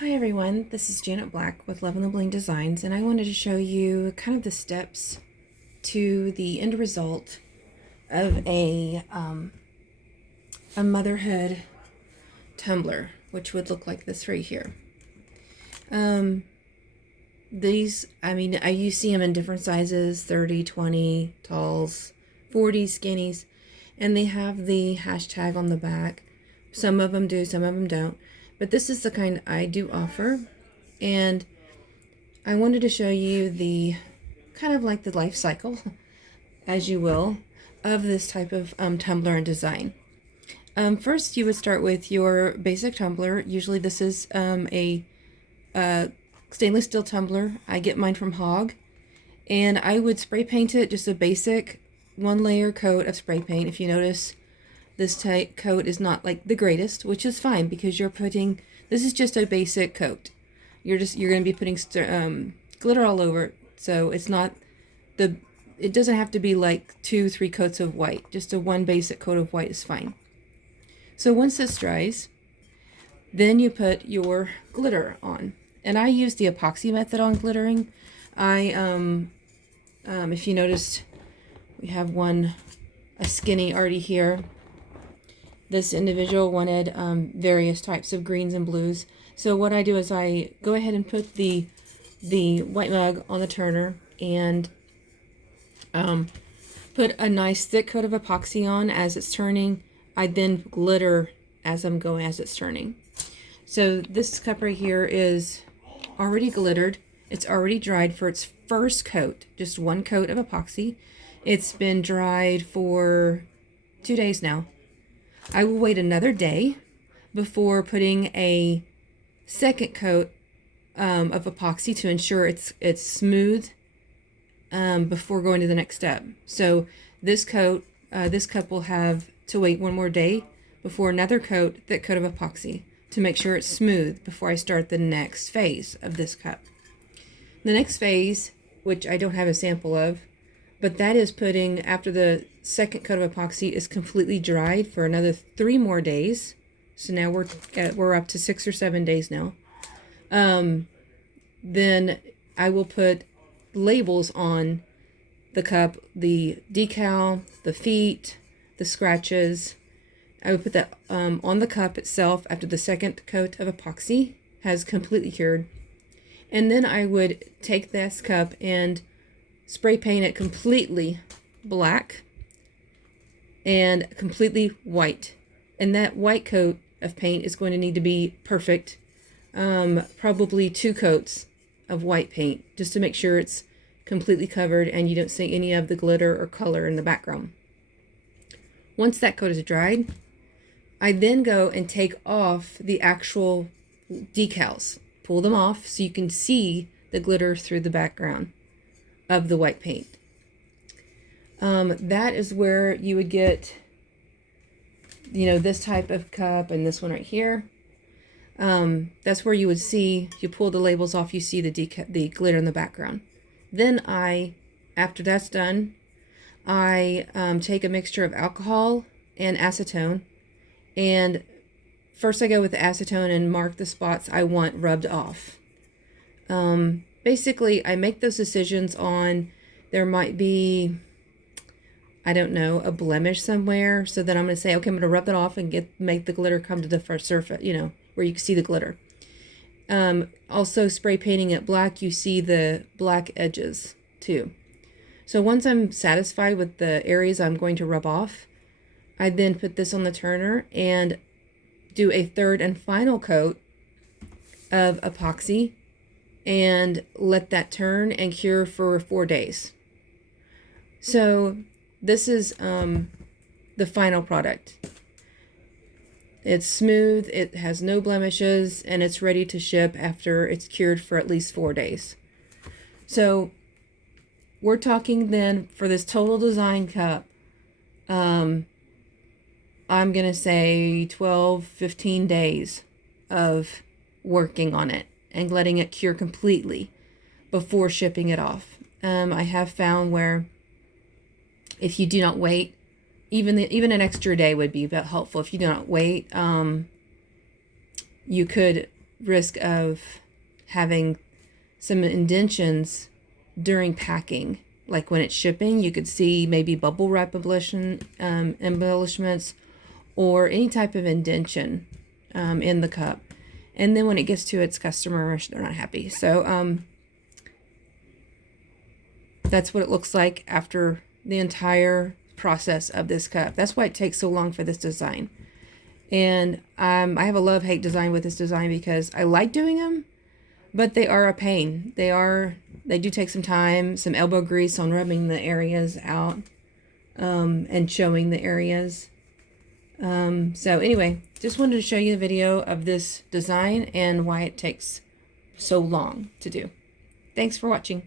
Hi everyone, this is Janet Black with Lovin The Bling Designs, and I wanted to show you kind of the steps to the end result of a motherhood tumbler, which would look like this right here. You see them in different sizes, 30, 20, talls, 40, skinnies, and they have the hashtag on the back. Some of them do, some of them don't. But this is the kind I do offer, and I wanted to show you the kind of like the life cycle, as you will, of this type of tumbler and design. First, you would start with your basic tumbler. Usually this is a stainless steel tumbler. I get mine from Hog, and I would spray paint it, just a basic one layer coat of spray paint. If you notice, this type coat is not like the greatest, which is fine because this is just a basic coat. You're going to be putting glitter all over it, so it doesn't have to be like 2-3 coats of white. Just a one basic coat of white is fine. So once this dries, then you put your glitter on, and I use the epoxy method on glittering. If you noticed, we have a skinny already here. This individual wanted various types of greens and blues. So what I do is I go ahead and put the white mug on the turner and put a nice thick coat of epoxy on as it's turning. I then glitter as it's turning. So this cup right here is already glittered. It's already dried for its first coat, just one coat of epoxy. It's been dried for 2 days now. I will wait another day before putting a second coat of epoxy to ensure it's smooth before going to the next step. So this cup will have to wait one more day before another thick coat of epoxy to make sure it's smooth before I start the next phase of this cup. The next phase, which I don't have a sample of, but that is putting, after the second coat of epoxy is completely dried, for another 3 more days. So now we're up to 6 or 7 days now. Then I will put labels on the cup, the decal, the feet, the scratches. I would put that on the cup itself after the second coat of epoxy has completely cured. And then I would take this cup and spray paint it completely black and completely white. And that white coat of paint is going to need to be perfect. Probably 2 coats of white paint, just to make sure it's completely covered and you don't see any of the glitter or color in the background. Once that coat is dried, I then go and take off the actual decals. Pull them off so you can see the glitter through the background of the white paint. That is where you would get, this type of cup and this one right here. That's where you would see, you pull the labels off, you see the glitter in the background. Then after that's done, I take a mixture of alcohol and acetone, and first I go with the acetone and mark the spots I want rubbed off. Basically, I make those decisions on, there might be, I don't know, a blemish somewhere. So then I'm going to say, okay, I'm going to rub it off and make the glitter come to the first surface, where you can see the glitter. Also spray painting it black, you see the black edges too. So once I'm satisfied with the areas I'm going to rub off, I then put this on the turner and do a third and final coat of epoxy and let that turn and cure for 4 days. So this is the final product. It's smooth, it has no blemishes, and it's ready to ship after it's cured for at least 4 days. So we're talking then for this total design cup, I'm going to say 12-15 days of working on it and letting it cure completely before shipping it off. I have found where if you do not wait, even an extra day would be helpful. If you do not wait, you could risk of having some indentions during packing. Like when it's shipping, you could see maybe bubble wrap embellishments or any type of indention in the cup. And then when it gets to its customer, they're not happy. So that's what it looks like after the entire process of this cup. That's why it takes so long for this design. And I have a love-hate design with this design because I like doing them, but they are a pain. They do take some time, some elbow grease on rubbing the areas out and showing the areas. So anyway, just wanted to show you the video of this design and why it takes so long to do. Thanks for watching.